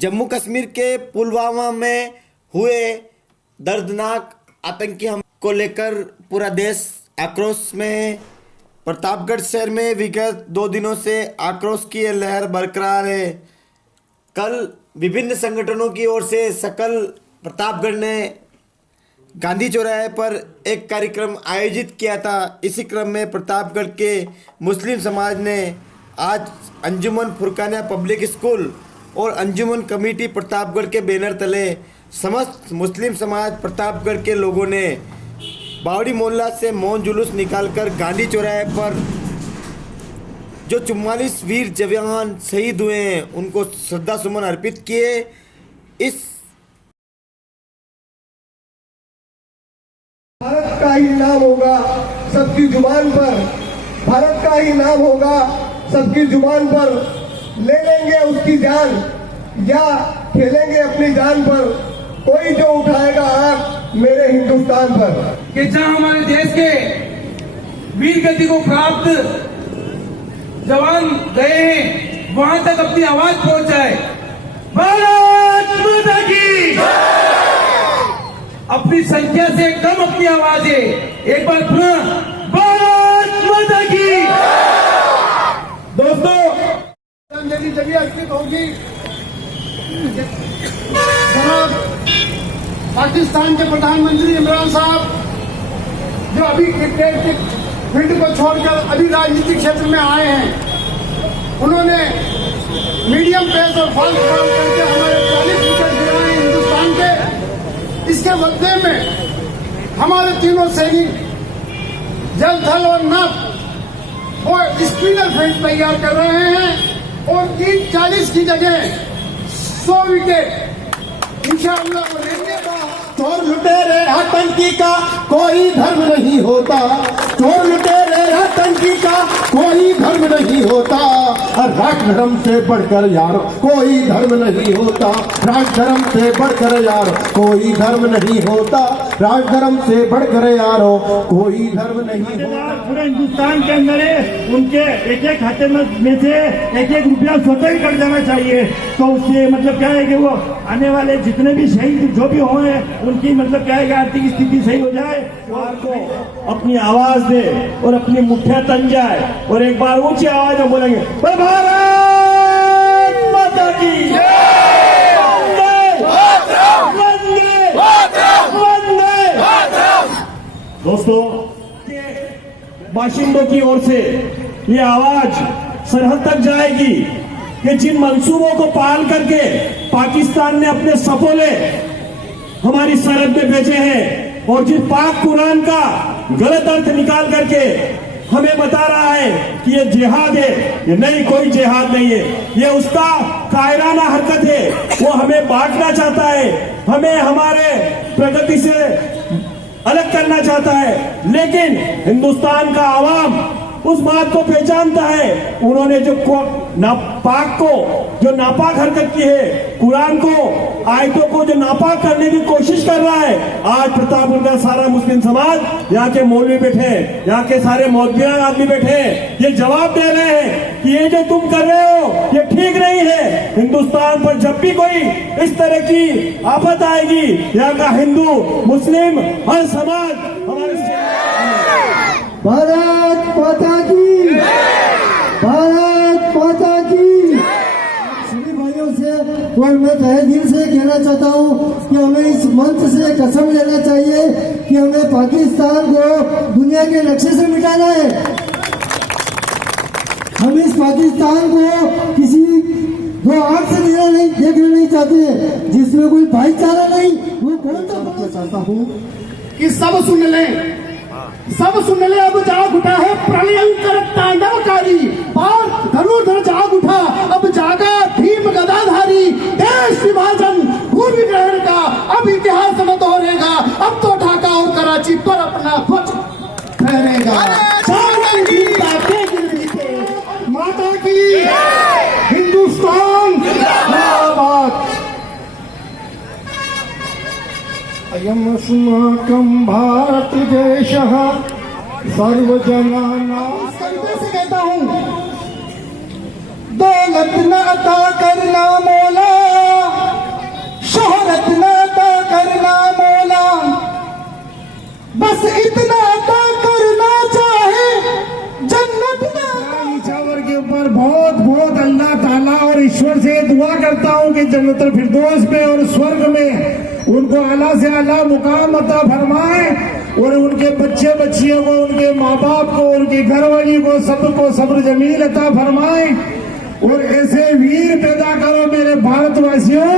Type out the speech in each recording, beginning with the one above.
जम्मू कश्मीर के पुलवामा में हुए दर्दनाक आतंकी हमले को लेकर पूरा देश आक्रोश में है। प्रतापगढ़ शहर में विगत 2 दिनों से आक्रोश की यह लहर बरकरार है। कल विभिन्न संगठनों की ओर से सकल प्रतापगढ़ ने गांधी चौराहे पर एक कार्यक्रम आयोजित किया था। इसी क्रम में प्रतापगढ़ के मुस्लिम समाज ने आज अंजुमन फुरकानिया पब्लिक स्कूल और अंजुमन कमेटी प्रतापगढ़ के बैनर तले समस्त मुस्लिम समाज प्रतापगढ़ के लोगों ने बावड़ी मोहल्ला से मौन जुलूस निकालकर गांधी चौराहे पर जो 44 वीर जवान शहीद हुए हैं उनको श्रद्धा सुमन अर्पित किए। इस भारत का ही नाम होगा सबकी जुबान पर, भारत का ही नाम होगा सबकी जुबान पर। ले लेंगे उसकी जान या खेलेंगे अपनी जान पर, कोई जो उठाएगा आंख मेरे हिंदुस्तान पर। कि जहां हमारे देश के वीर गति को प्राप्त जवान गए हैं वहां तक अपनी आवाज पहुंचाए। भारत माता की अपनी संख्या से कम अपनी आवाज है। एक बार पुनः भारत माता की। दोस्तों मेरी जगह अर्पित होगी जनाब पाकिस्तान के प्रधानमंत्री इमरान साहब जो अभी क्रिकेट के फील्ड को छोड़कर अभी राजनीतिक क्षेत्र में आए हैं। उन्होंने मीडियम पेस और फास्ट बॉल करके हमारे 40 विकेट गिराए हिंदुस्तान के। इसके बदले में हमारे तीनों सैनिक जल थल और नभ और स्पिनर फील्ड तैयार कर रहे हैं और 40 की जगह 100 विकेट इंशाअल्लाह वो लेंगे। चोर लुटेरे आतंकी का कोई धर्म नहीं होता, चोर लुटेरे आतंकी का कोई धर्म नहीं होता। राष्ट्र धर्म से बढ़कर यार कोई धर्म नहीं होता, राष्ट्र धर्म से बढ़कर यार कोई धर्म नहीं होता, राष्ट्र धर्म से बढ़कर यारो कोई धर्म नहीं होता। पूरे हिंदुस्तान के अंदर है, उनके एक एक खाते में से एक एक रुपया स्वतः ही कट जाना चाहिए। तो उससे मतलब क्या है कि वो आने वाले जितने भी शहीद जो भी हुए उनकी मतलब क्या है कि आर्थिक स्थिति सही हो जाए, को अपनी आवाज दे और अपनी मुठ्ठियां तन जाए और एक बार ऊंची आवाज में बोलेंगे भारत माता की दोस्तों, बाशिंदों की ओर से ये आवाज सरहद तक जाएगी कि जिन मंसूबों को पाल करके पाकिस्तान ने अपने सपोले हमारी सरहद में भेजे हैं और जिस पाक कुरान का गलत अर्थ निकाल करके हमें बता रहा है कि ये जिहाद है, ये नहीं, कोई जिहाद नहीं है, ये उसका कायराना हरकत है। वो हमें बांटना चाहता है, हमें हमारे प्रगति से अलग करना चाहता है। लेकिन हिंदुस्तान का आवाम उस बात को पहचानता है। उन्होंने जो नापाक को जो नापाक हरकत की है, कुरान को आयतों को जो नापाक करने की कोशिश कर रहा है, आज प्रतापगढ़ का सारा मुस्लिम समाज, यहाँ के मौलवी बैठे हैं, यहाँ के सारे मौलवियान आदमी बैठे हैं, ये जवाब दे रहे हैं कि ये जो तुम कर रहे हो ये ठीक नहीं है। हिंदुस्तान पर जब भी कोई इस तरह की आफत आएगी, यहाँ का हिंदू मुस्लिम हर समाज हमारे भारत माता की, भारत माता की। सभी भाइयों से और मैं तहे दिल से कहना चाहता हूँ कि हमें इस मंच से कसम लेना चाहिए कि हमें पाकिस्तान को दुनिया के नक्शे से मिटाना है। हम इस पाकिस्तान को किसी दो आंख से देखना नहीं चाहते, जिसमें कोई भाईचारा नहीं। वो कौन सा चाहता हूँ कि सब सुन लें, सब सुन ले, अब जाग उठा है प्रलयंकर तांडवकारी, पार धनुर्धर जाग उठा, अब जागा भीम गदाधारी। देश विभाजन भूमि ग्रहण का अब इतिहास न दोहरेगा, अब तो ढाका और कराची पर अपना ध्वज फहरेगा। माता की हिंदुस्तान जिंदाबाद। अयम अस्माकं भारत देशः सर्वजनानां। से कहता हूँ, दौलत न अता करना मौला, बस इतना अता करना चाहे जन्नत में। निछावर के ऊपर बहुत बहुत अल्लाह ताला और ईश्वर से दुआ करता हूँ कि जन्नतुल फिरदौस में और स्वर्ग में उनको आला से आला मुकाम अता फरमाए और उनके बच्चे बच्चियों को, उनके माँ बाप को, उनके घरवाली को, सबको सब्र जमील अता फरमाए और ऐसे वीर पैदा करो मेरे भारतवासियों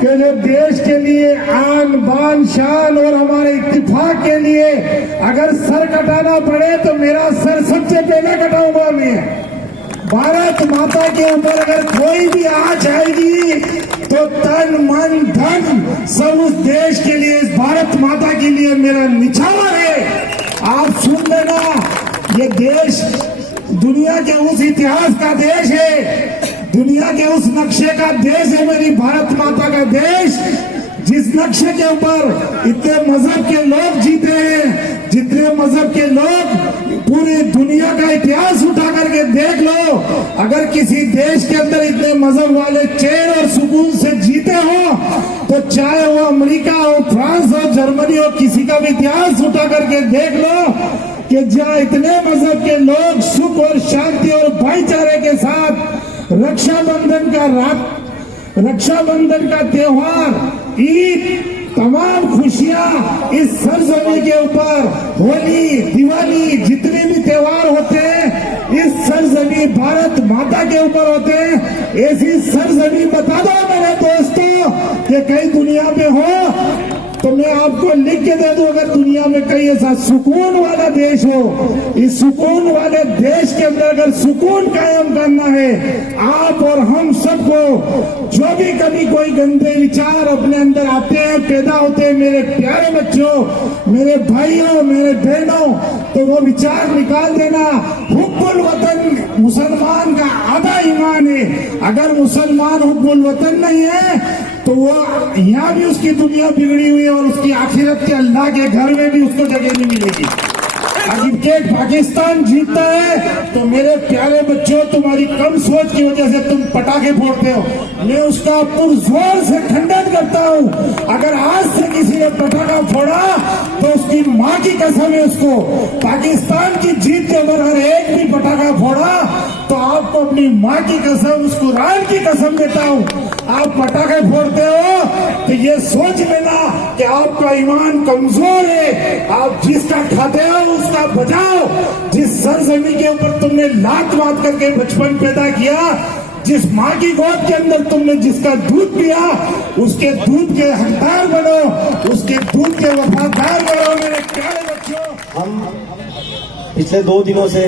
के जो देश के लिए आन बान शान और हमारे इत्तेफाक के लिए अगर सर कटाना पड़े तो मेरा सर सबसे पहले कटाऊंगा मैं। भारत माता के ऊपर अगर कोई भी आँच आएगी तो तन मन धन सब उस देश के लिए, इस भारत माता के लिए मेरा निछावर है। आप सुन लेना, ये देश दुनिया के उस इतिहास का देश है, दुनिया के उस नक्शे का देश है मेरी भारत माता का देश, जिस नक्शे के ऊपर इतने मजहब के लोग जीते हैं, जितने मजहब के लोग, पूरी दुनिया का इतिहास उठा करके देख लो, अगर किसी देश के अंदर इतने मजहब वाले चैन और सुकून से जीते हो तो चाहे वो अमेरिका हो, फ्रांस हो, जर्मनी हो, किसी का भी इतिहास उठा करके देख लो कि जहाँ इतने मजहब के लोग सुख और शांति और भाईचारे के साथ रक्षाबंधन का त्योहार, ईद, तमाम खुशियां इस सरजमी के ऊपर, होली, दिवाली, जितने भी त्योहार होते हैं इस सरजमी भारत माता के ऊपर होते हैं। ऐसी सरजमी बता दो मेरे दोस्तों कि कई दुनिया में हो तो मैं आपको लिख के दे दूं, अगर दुनिया में कहीं ऐसा सुकून वाला देश हो, इस सुकून वाले देश के अंदर अगर सुकून कायम करना है, आप और हम सबको जो भी कभी कोई गंदे विचार अपने अंदर आते हैं, पैदा होते हैं, मेरे प्यारे बच्चों, मेरे भाइयों, मेरे बहनों, तो वो विचार निकाल देना। हुब्बुल वतन मुसलमान का आधा ईमान है। अगर मुसलमान हुब्बुल वतन नहीं है तो वो यहाँ भी उसकी दुनिया बिगड़ी हुई है और उसकी आखिरत के अल्लाह के घर में भी उसको जगह नहीं मिलेगी। क्रिकेट पाकिस्तान जीतता है तो मेरे प्यारे बच्चों, तुम्हारी कम सोच की वजह से तुम पटाखे फोड़ते हो, मैं उसका पुरजोर से खंडन करता हूँ। अगर आज से किसी ने पटाखा फोड़ा तो उसकी माँ की कसम है, उसको पाकिस्तान की जीत के अगर हर एक भी पटाखा फोड़ा तो आपको अपनी माँ की कसम, उस कुरान की कसम देता हूँ, आप पटाखे फोड़ते हो तो ये सोच लेना कि आपका ईमान कमजोर है। आप जिसका खाते हो उसका बचाओ। जिस सरजमी के ऊपर तुमने लात मार करके बचपन पैदा किया, जिस माँ की गोद के अंदर तुमने जिसका दूध पिया, उसके दूध के हकदार बनो, उसके दूध के वफादार बनो मेरे प्यारे बच्चों। हम पिछले 2 दिनों से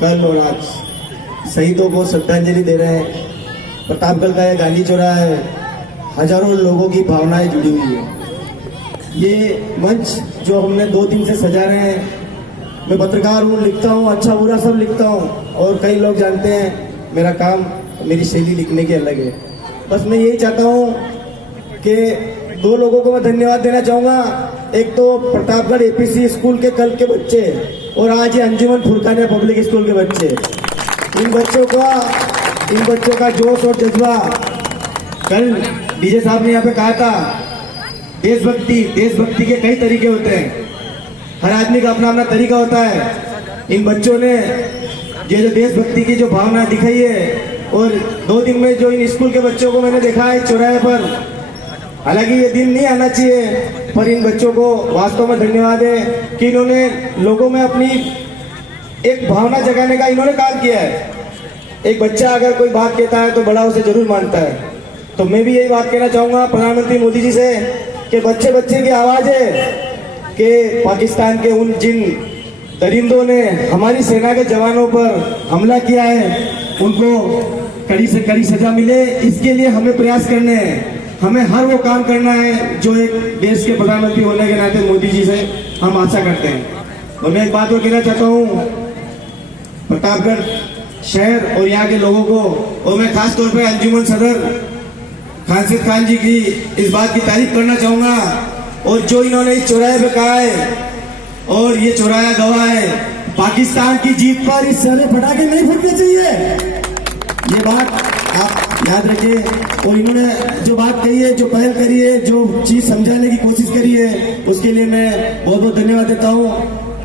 कल और आज शहीदों को श्रद्धांजलि दे रहे हैं। प्रतापगढ़ का यह गांधी चौराहा है, हजारों लोगों की भावनाएं जुड़ी हुई है। ये मंच जो हमने 2 दिन से सजा रहे हैं, मैं पत्रकार हूँ, लिखता हूँ, अच्छा बुरा सब लिखता हूँ और कई लोग जानते हैं मेरा काम, मेरी शैली लिखने की अलग है। बस मैं यही चाहता हूँ कि 2 लोगों को मैं धन्यवाद देना चाहूँगा। एक तो प्रतापगढ़ एपीसी स्कूल के कल के बच्चे और आज ये अंजुमन फुरकानिया पब्लिक स्कूल के बच्चे, इन बच्चों का जोश और जज्बा। कल डीजे साहब ने यहाँ पे कहा था, देशभक्ति के कई तरीके होते हैं, हर आदमी का अपना अपना तरीका होता है। इन बच्चों ने ये जो देशभक्ति की जो भावना दिखाई है, और 2 दिन में जो इन स्कूल के बच्चों को मैंने देखा है चौराहे पर, हालांकि ये दिन नहीं आना चाहिए, पर इन बच्चों को वास्तव में धन्यवाद है कि इन्होंने लोगों में अपनी एक भावना जगाने का इन्होंने काम किया है। एक बच्चा अगर कोई बात कहता है तो बड़ा उसे जरूर मानता है। तो मैं भी यही बात कहना चाहूंगा प्रधानमंत्री मोदी जी से कि बच्चे की आवाज है कि पाकिस्तान के उन जिन दरिंदों ने हमारी सेना के जवानों पर हमला किया है, उनको कड़ी से कड़ी सजा मिले। इसके लिए हमें प्रयास करने हैं, हमें हर वो काम करना है जो एक देश के प्रधानमंत्री होने के नाते मोदी जी से हम आशा करते हैं। और मैं एक बात और कहना चाहता हूँ प्रतापगढ़ शहर और यहाँ के लोगों को, और मैं खास तौर पर अंजुमन सदर खानसिद खान जी की इस बात की तारीफ करना चाहूंगा। और जो इन्होंने इस चौराहे पे कहा है, और ये चौराहा गवाह है, पाकिस्तान की जीत पर इस सारे पटाखे नहीं फूटने चाहिए। ये बात आप याद रखें। और इन्होंने जो बात कही है, जो पहल करी है, जो चीज समझाने की कोशिश करी है, उसके लिए मैं बहुत बहुत धन्यवाद देता हूँ।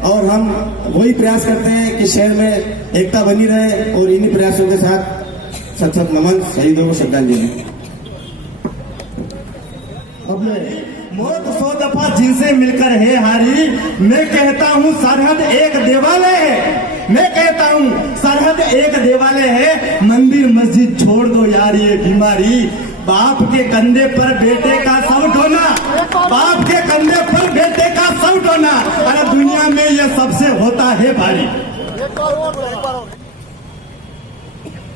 और हम वही प्रयास करते हैं कि शहर में एकता बनी रहे और इन्हीं प्रयासों के साथ सत सत नमन, शहीदों को श्रद्धांजलि। मौत 100 दफा जिनसे मिलकर है हारी, मैं कहता हूँ सरहद एक देवालय है, मैं कहता हूँ सरहद एक देवालय है, मंदिर मस्जिद छोड़ दो यार ये बीमारी, बाप के कंधे पर बेटे का सब ढोना, बाप के कंधे पर बेटे का सब ढोना, अरे दुनिया में ये सबसे होता है भारी।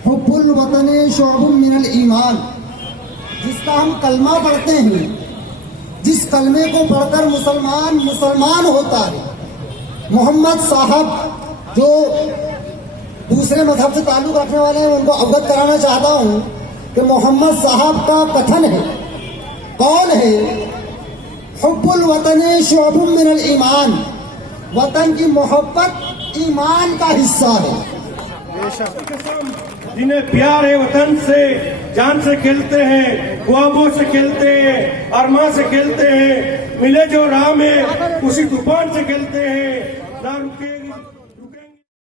हुब्बुल वतन शुअबुम मिनल ईमान, जिसका हम कलमा पढ़ते हैं, जिस कलमे को पढ़कर मुसलमान मुसलमान होता है। मोहम्मद साहब जो दूसरे मजहब से ताल्लुक रखने वाले हैं, उनको अवगत कराना चाहता हूं कि मोहम्मद साहब का कथन है, कौन है, हुब्बुल वतन शुअबुम मिनल ईमान, वतन की मोहब्बत ईमान का हिस्सा है। जिन्हें प्यार है वतन से, जान से खेलते हैं, ख्वाबों से खेलते हैं, अरमान से खेलते हैं, मिले जो राह में उसी तूफान से खेलते हैं, ना रुके